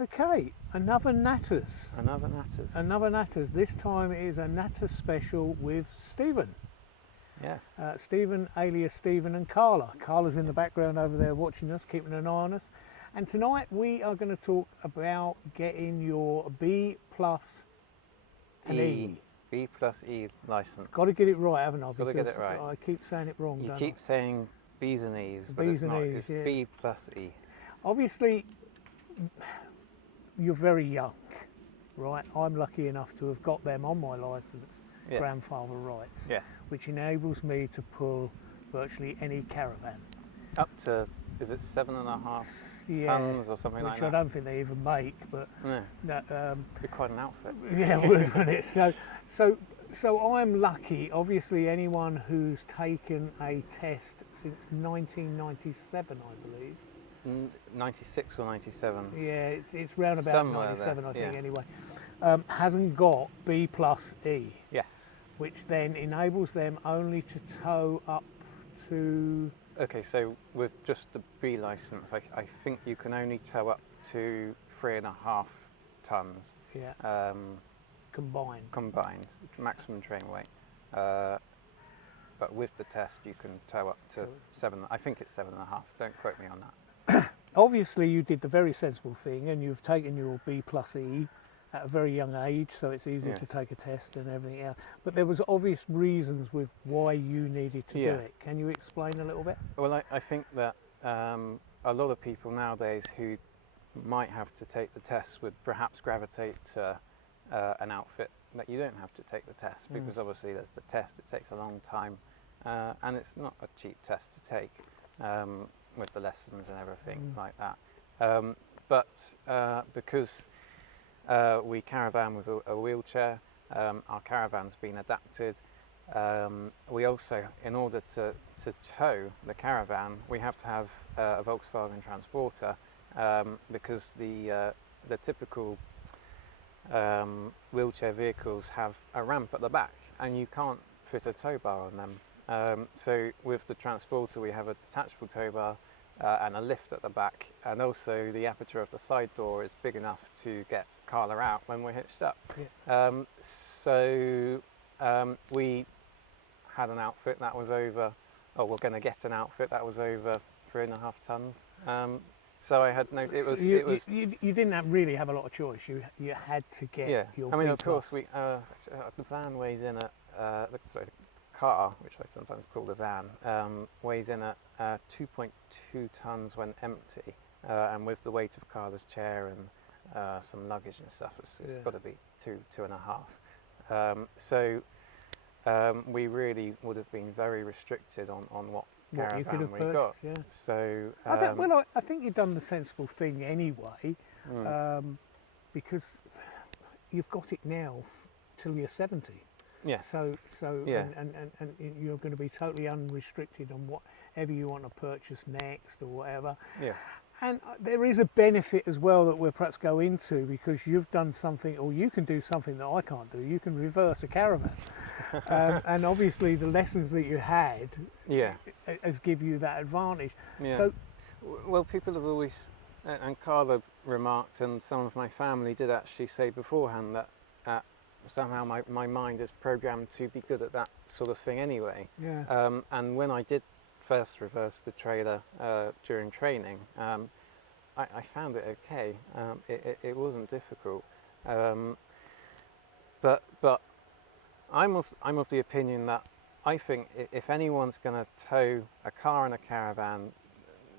Okay, another Natters. Another Natters. Another Natters. This time it is a Natter special with Stephen. Yes. Stephen, alias Stephen, and Carla. Carla's in the background over there watching us, keeping an eye on us. And tonight we are going to talk about getting your B plus and E. B plus E license. Got to get it right, haven't I? Got to get it right. I keep saying it wrong. You don't keep I? saying B's and E's, but B's it's and not. E's, It's yeah. B plus E. Obviously, you're very young, right? I'm lucky enough to have got them on my licence, Yeah. grandfather rights, Yeah. which enables me to pull virtually any Caravan. Up to, is it 7.5 tons or something like which that? I don't think they even make, but Yeah. that, It'd be quite an outfit. yeah, wouldn't it? So I'm lucky. Obviously, anyone who's taken a test since 1997, I believe. 96 or 97. Yeah, it's round about Somewhere 97, there, I think. yeah. Anyway, hasn't got B plus E, Yes. which then enables them only to tow up to. Okay, so with just the B license, I think you can only tow up to 3.5 tons. Yeah. Combined. Maximum train weight. But with the test, you can tow up to 7. I think it's 7.5. Don't quote me on that. Obviously, you did the very sensible thing, and you've taken your B plus E at a very young age, so it's easy Yeah. to take a test and everything else. But there was obvious reasons with why you needed to do Yeah. it. Can you explain a little bit? Well, I think that a lot of people nowadays who might have to take the test would perhaps gravitate to an outfit that you don't have to take the test, because obviously there's the test, it takes a long time, and it's not a cheap test to take with the lessons and everything like that. But because we caravan with a wheelchair, our caravan's been adapted. We also, in order to tow the caravan, we have to have a Volkswagen transporter, because the typical wheelchair vehicles have a ramp at the back, and you can't fit a tow bar on them. So with the transporter, we have a detachable tow bar and a lift at the back, and also the aperture of the side door is big enough to get Carla out when we're hitched up. Yeah. So we had an outfit that was over, or we're going to get an outfit that was over 3.5 tons. So I had no. You didn't really have a lot of choice. You had to get your. I mean, B of course, plus. the van weighs in at the car, which I sometimes call the van, weighs in at 2.2 tons when empty, and with the weight of Carla's chair and some luggage and stuff, it's got to be 2.5. So we really would have been very restricted on what What you could caravan have we purchased, got. yeah. So I think you've done the sensible thing anyway, because you've got it now till you're 70. yeah, So Yeah. and you're going to be totally unrestricted on whatever you want to purchase next or whatever. yeah, And there is a benefit as well that we'll perhaps go into, because you've done something, or you can do something that I can't do. You can reverse a Caravan, and obviously the lessons that you had yeah. has give you that advantage. Yeah. So Well, people have always, and Carla remarked, and some of my family did actually say beforehand that somehow my mind is programmed to be good at that sort of thing anyway. yeah, And when I did first reverse the trailer during training, I found it okay. It wasn't difficult, but I'm of the opinion that I think if anyone's going to tow a car and a caravan,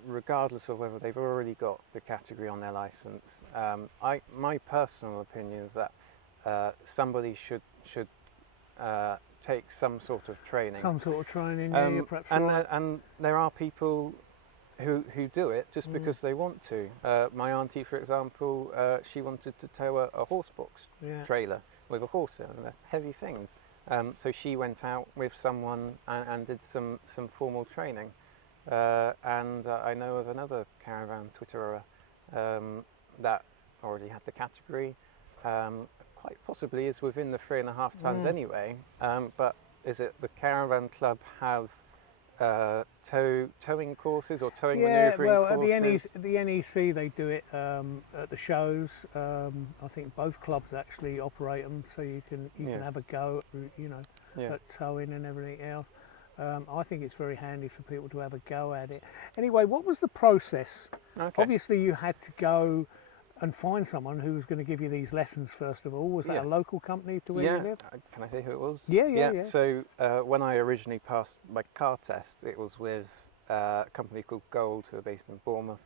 regardless of whether they've already got the category on their license, my personal opinion is that somebody should take some sort of training. Yeah, you're perhaps right. And there are people who do it just because they want to. My auntie, for example, she wanted to tow a horse box trailer with a horse in it, and they're heavy things. So she went out with someone and did some formal training. And I know of another caravan Twitterer that already had the category. Quite possibly is within the 3.5 tons anyway. But is it the Caravan Club have towing courses or towing Yeah, manoeuvring well, courses. at the NEC they do it at the shows. I think both clubs actually operate them, so you can have a go at, at towing and everything else. I think it's very handy for people to have a go at it. Anyway, what was the process? Okay. Obviously, you had to go and find someone who was going to give you these lessons first of all. Was that Yes. a local company to where you live? Can I say who it was? Yeah. So when I originally passed my car test, it was with a company called Gold, who are based in Bournemouth.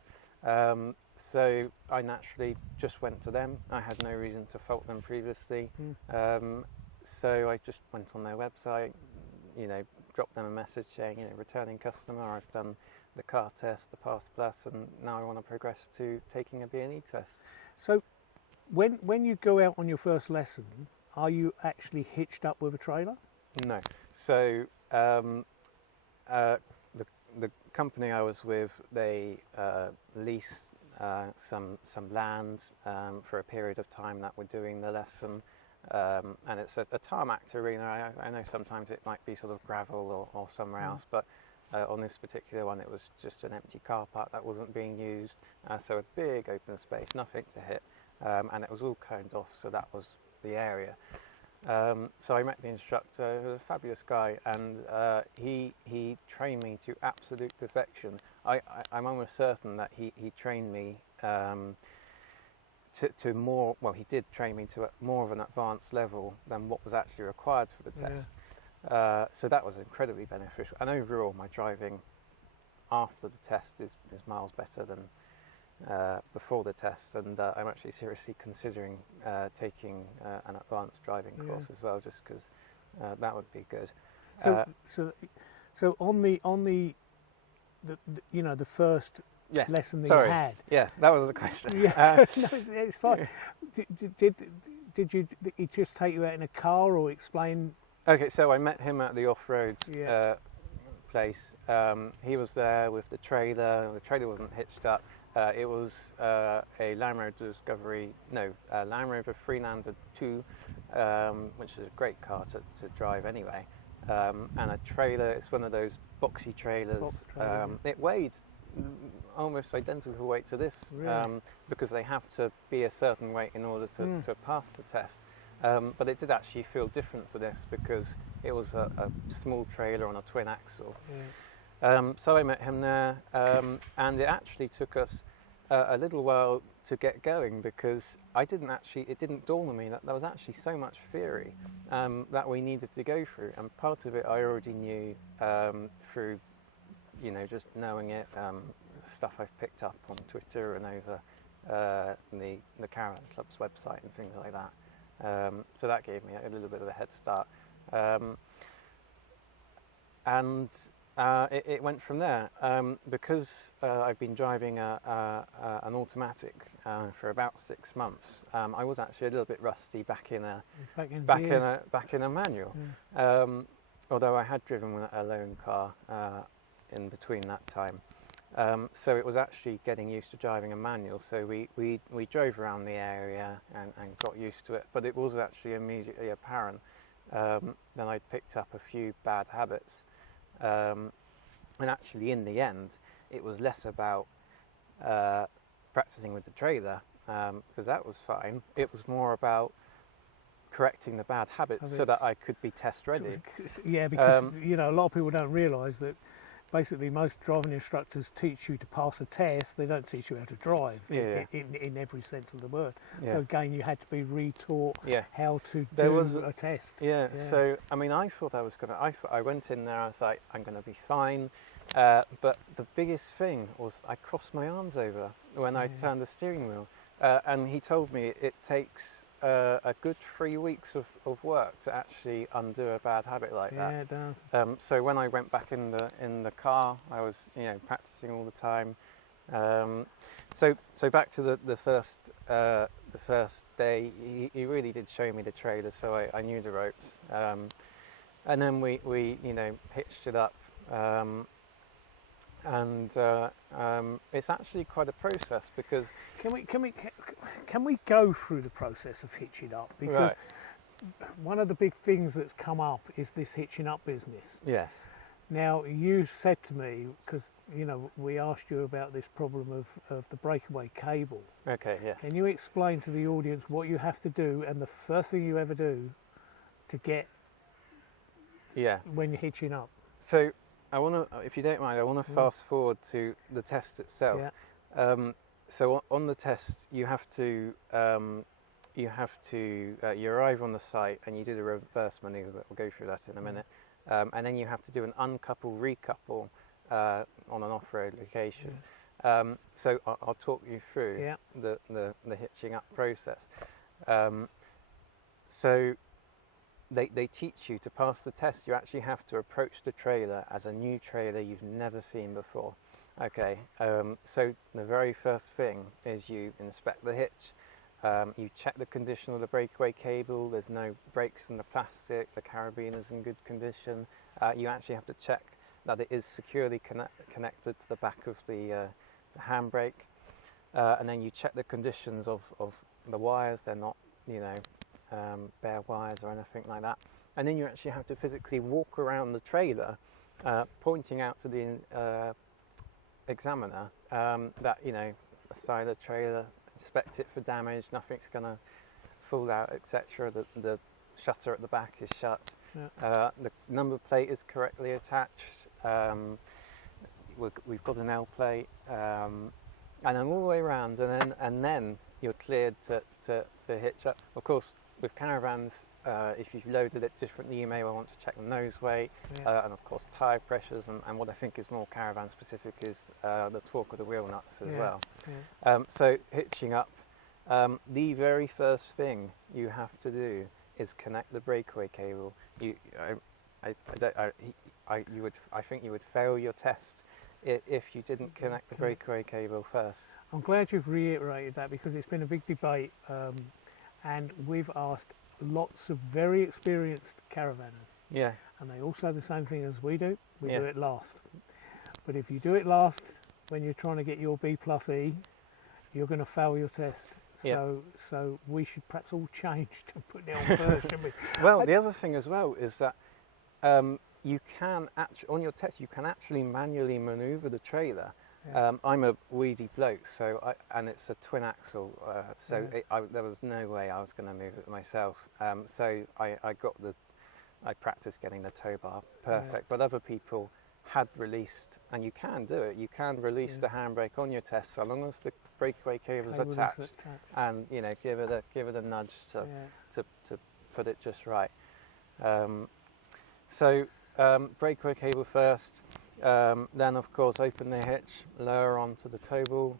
So I naturally just went to them. I had no reason to fault them previously. So I just went on their website, dropped them a message saying, returning customer, I've done the car test, the Pass Plus, and now I want to progress to taking a B&E test. So when you go out on your first lesson, are you actually hitched up with a trailer? No. So the company I was with, they leased some land for a period of time that we're doing the lesson. And it's a tarmacked arena. I know sometimes it might be sort of gravel or somewhere else, but on this particular one it was just an empty car park that wasn't being used, so a big open space, nothing to hit, and it was all coned off, so that was the area. So I met the instructor, who was a fabulous guy, and he trained me to absolute perfection. I'm almost certain that he trained me to more, well, he did train me to more of an advanced level than what was actually required for the test. So that was incredibly beneficial, and overall my driving after the test is miles better than before the test, and I'm actually seriously considering taking an advanced driving course as well, just because that would be good. So on the first Yes. lesson that Sorry. you had. Yeah, that was the question. Yeah, no, it's fine. Did he just take you out in a car or explain? Okay, so I met him at the off-road place. He was there with the trailer. The trailer wasn't hitched up. It was a Land Rover Discovery, Land Rover Freelander 2, which is a great car to drive anyway. And a trailer. It's one of those boxy trailers. It weighed almost identical weight to this, Really? because they have to be a certain weight in order to pass the test. But it did actually feel different to this because it was a small trailer on a twin axle. So I met him there, and it actually took us a little while to get going because it didn't dawn on me that there was actually so much theory that we needed to go through, and part of it I already knew through just knowing it, stuff I've picked up on Twitter and over the Caravan Club's website and things like that. So that gave me a little bit of a head start. And it went from there. Because I've been driving an automatic for about 6 months, I was actually a little bit rusty back in a manual. Although I had driven a loan car in between that time. So it was actually getting used to driving a manual, so we drove around the area and got used to it, but it was actually immediately apparent that I'd picked up a few bad habits, and actually in the end it was less about practicing with the trailer, because that was fine. It was more about correcting the bad habits so that I could be test ready. Yeah, because a lot of people don't realise that basically most driving instructors teach you to pass a test. They don't teach you how to drive in every sense of the word. So again, you had to be retaught how to do a test. So I mean, I thought I was gonna. I went in there. I was like, I'm gonna be fine. But the biggest thing was I crossed my arms over when I turned the steering wheel, and he told me it takes a good 3 weeks of work to actually undo a bad habit like that. Yeah, it does. So when I went back in the car, I was practicing all the time. So back to the first day, he really did show me the trailer, so I knew the ropes. And then we hitched it up. And it's actually quite a process because can we go through the process of hitching up, because one of the big things that's come up is this hitching up business. Yes. Now, you said to me, because you know we asked you about this problem of the breakaway cable. Okay, yeah. Can you explain to the audience what you have to do and the first thing you ever do to get when you're hitching up? So I want to, if you don't mind, I want to fast forward to the test itself. Yeah. So on the test, you have to you arrive on the site and you do the reverse maneuver. We'll go through that in a minute, and then you have to do an uncouple, recouple on an off-road location. So I'll talk you through the hitching up process. So they teach you to pass the test. You actually have to approach the trailer as a new trailer you've never seen before. Okay, so the very first thing is you inspect the hitch. You check the condition of the breakaway cable. There's no breaks in the plastic. The carabiners in good condition. You actually have to check that it is securely connected to the back of the handbrake, and then you check the conditions of the wires. They're not, you know, bare wires or anything like that. And then you actually have to physically walk around the trailer, pointing out to the examiner that, you know, aside the trailer, inspect it for damage, nothing's going to fall out, etc. The shutter at the back is shut. The number plate is correctly attached. We've got an L plate, and then all the way around, and then you're cleared to hitch up. Of course, with caravans, if you've loaded it differently, you may well want to check the nose weight, and of course tyre pressures, and what I think is more caravan specific is the torque of the wheel nuts as well. So hitching up, the very first thing you have to do is connect the breakaway cable. I think you would fail your test if you didn't connect the breakaway cable first. I'm glad you've reiterated that, because it's been a big debate, and we've asked lots of very experienced caravanners. Yeah. And they all say the same thing as we do. We do it last. But if you do it last when you're trying to get your B plus E, you're going to fail your test. So we should perhaps all change to putting it on first, shouldn't we? Well, the other thing as well is that you can actually, on your test, you can actually manually manoeuvre the trailer. I'm a weedy bloke, and it's a twin axle, there was no way I was going to move it myself. So I practiced getting the tow bar perfect, but other people had released, and you can do it. You can release the handbrake on your test, so long as the breakaway cable is attached, and you know, give it a nudge to put it just right. So breakaway cable first. Then of course open the hitch, lower onto the tow ball.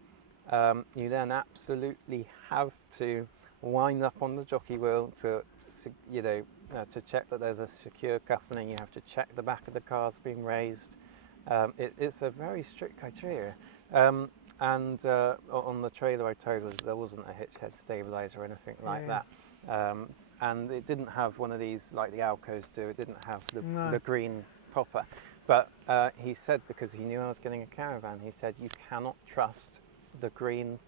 You then absolutely have to wind up on the jockey wheel to check that there's a secure coupling. You have to check the back of the car's being raised. It's a very strict criteria. And on the trailer I towed, there wasn't a hitch head stabilizer or anything like that. And it didn't have one of these like the Alcos do. It didn't have the green popper. But he said, because he knew I was getting a Caravan, he said, you cannot trust the green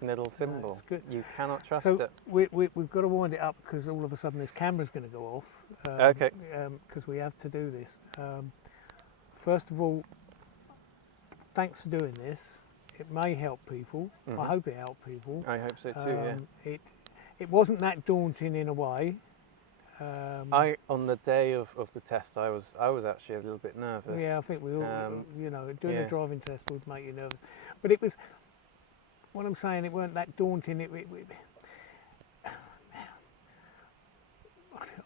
middle symbol. You cannot trust it. So we've got to wind it up, because all of a sudden this camera's going to go off. Okay. Because we have to do this. First of all, thanks for doing this. It may help people. I hope it helped people. I hope so too, yeah. It wasn't that daunting in a way. On the day of the test, I was actually a little bit nervous. Yeah, I think we all, you know, doing a driving test would make you nervous. But it was, what I'm saying, it weren't that daunting.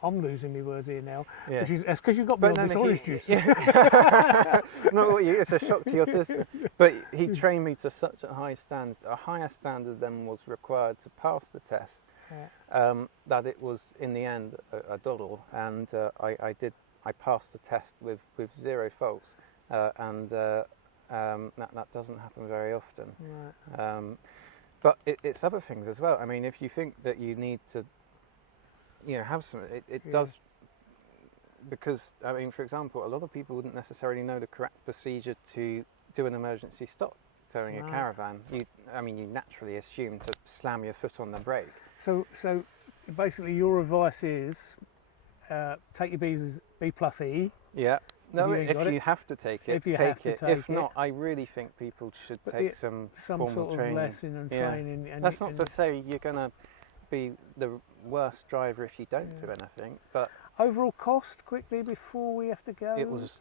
I'm losing my words here now. Yeah. That's because you've got me on this orange juice. Not what you. It's a shock to your system. But he trained me to such a high standard, a higher standard than was required to pass the test. That it was in the end a doddle, and I passed the test with 0 faults, and that doesn't happen very often. Right. But it's other things as well. I mean, if you think that you need to, you know, have some, it does, because I mean, for example, a lot of people wouldn't necessarily know the correct procedure to do an emergency stop towing a Caravan. You naturally assume to slam your foot on the brake. So basically your advice is take your B plus E. Yeah. No, ain't got if you it. have to take it, If you take have to it. take If it. not, I really think people should But take some formal sort of training. lesson and Yeah. training. And That's not to say you're going to be the worst driver if you don't do anything, but overall cost quickly before we have to go. it was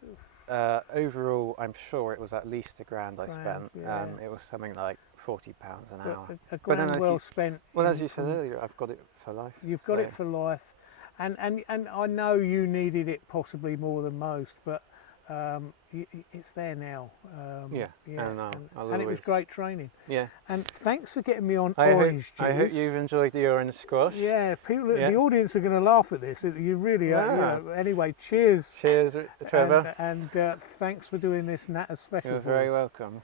overall, I'm sure it was at least £1,000 I spent. yeah. It was something like £40 an hour. A But then grand as well you- spent. Well, in as you said from- earlier, I've got it for life. You've got so- it for life, and I know you needed it possibly more than most, but it's there now. Yeah, and I'll and it was always- great training. Yeah. And thanks for getting me on I orange hope, I hope juice. you've enjoyed the orange squash. Yeah, people, Yeah. the audience are going to laugh at this. You really are. Yeah. You know, anyway, cheers. Cheers, Trevor. And thanks for doing this Natter special. You're for very us. welcome.